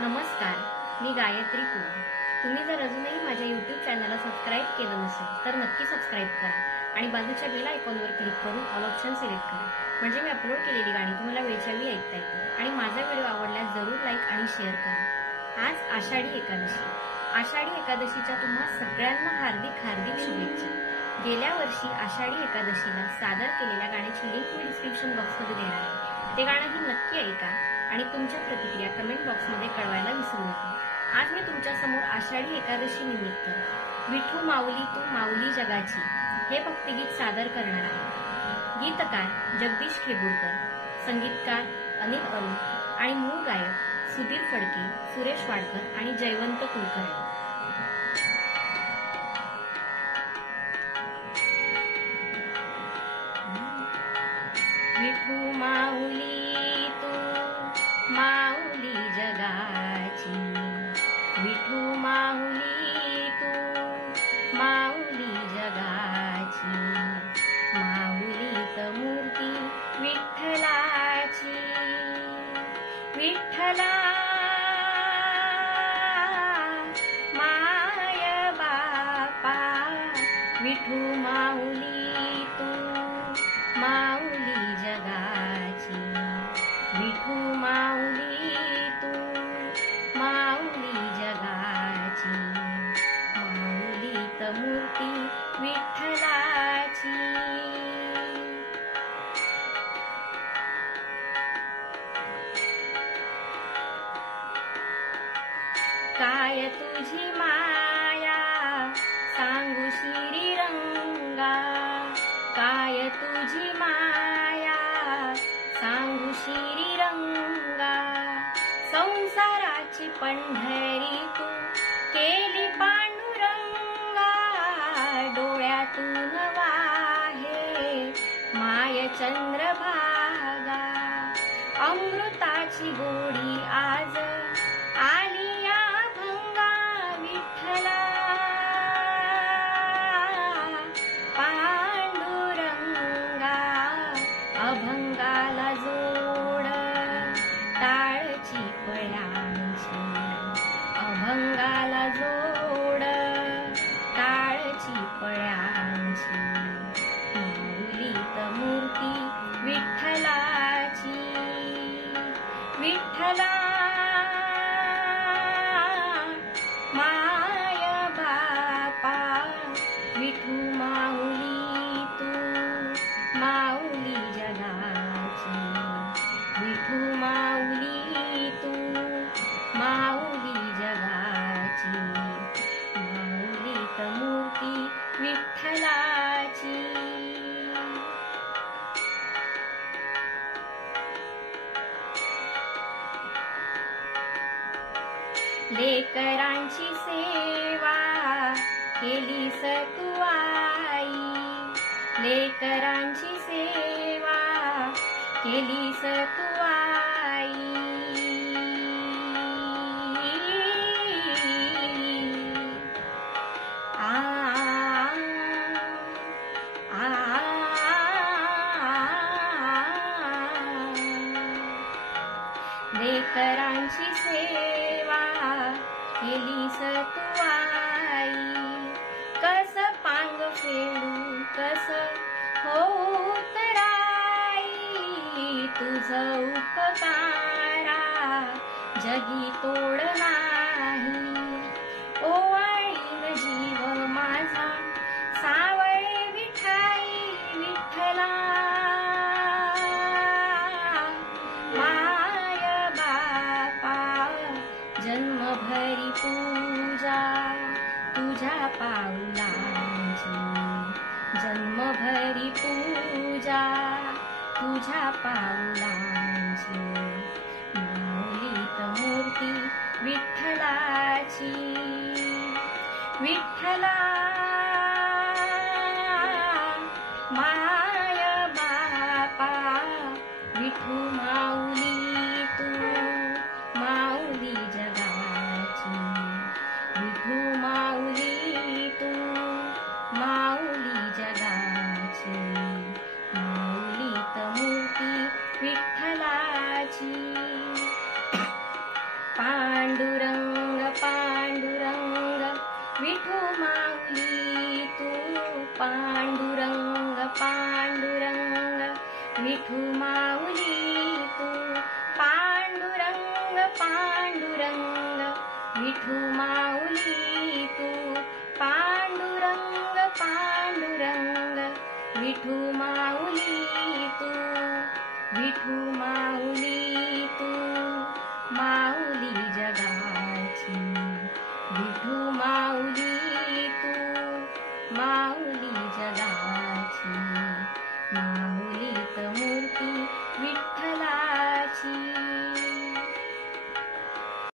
नमस्कार, मी गायत्री कुल। तुम्ही जर अजूनही माझ्या YouTube चॅनलला सबस्क्राईब केलं नसेल तर नक्की सबस्क्राईब करा आणि बाजूच्या बेल आयकॉनवर क्लिक करून ऑल ऑप्शन सिलेक्ट करा, म्हणजे मी अपलोड केलेली गाणी तुम्हाला वेळच्या वेळी ऐकता येतील। आणि माझा व्हिडिओ आवडल्यास जरूर लाईक आणि शेअर करा। आज आषाढी एकादशी। आषाढी एकादशीच्या तुम्हा सगळ्यांना हार्दिक हार्दिक शुभेच्छा। गेल्या वर्षी आषाढी एकादशीला सादर केलेल्या गाण्याची लिंक मी डिस्क्रिप्शन बॉक्समध्ये देणार आहे। ते गाणंही नक्की ऐका आणि तुमच्या प्रतिक्रिया कमेंट बॉक्समध्ये कळवायला विसरू नका। आज मी तुमच्या समोर आषाढी एकादशी निमित्त विठू माऊली तू माऊली जगाची हे भक्तिगीत सादर करणार आहे। गीतकार जगदीश खेबुडकर, संगीतकार अनिल अरुण आणि मूळ गायक सुधीर फडके, सुरेश वाडकर आणि जयवंत कुलकर्णी। विठू माऊली तू माऊली जगाची, विठू माऊली तू माऊली जगाची, माऊलीत मूर्ती विठ्ठलाची, विठ्ठला माय बापा, विठू माऊली तू माऊली जगाची, विठू माऊली तू माऊली जगाची, माऊलीत मूर्ती विठ्ठलाची। काय तुझी माया सांगू श्रीरंगा, काय तुझी माया सांगू श्रीरंगा, संसाराची पंढरी तू केली पांडुरंगा, डोळ्यातून वाहे माय चंद्रभागा, अमृताची गोडी आज आली या भंगा, विठ्ठला पांडुरंगा, अभंगाला जोड टाळची पळ्यांची, अभंगाला जोड टाळची पळ्यांची, माऊलीत मूर्ती विठ्ठलाची, विठ्ठला माय बापा, विठू माऊली तू माऊली जगाची, विठू माऊली तू माऊली जगाची, माऊलीत मूर्ती विठ्ठलाची। लेकरांची सेवा केलीस तू आई, लेकरांची सेवा केलीस तू आई, लेकरांची सेवा केलीस तू आई, कस पांग फेडू कस होऊ तराई, तुझ उपकारा जगी तोड नाही, ओवाळीन जीव माझा सावळे विठाई, विठ्ठला माय बापा, जन्मभरी पूजा तुझ्या पाऊलांची, जन्मभरी पूजा तुझ्या पाऊलांची, माऊलीत मूर्ती विठ्ठलाची, विठ्ठला माय बापा, विठू माऊली तू माऊली जगाची, विठू माऊली तू माऊली जगाची, माऊलीत मूर्ती विठ्ठलाची। विठू माऊली तू पांडुरंग पांडुरंग विठू माऊली तू पांडुरंग पांडुरंग विठू माऊली तू विठू माऊली तू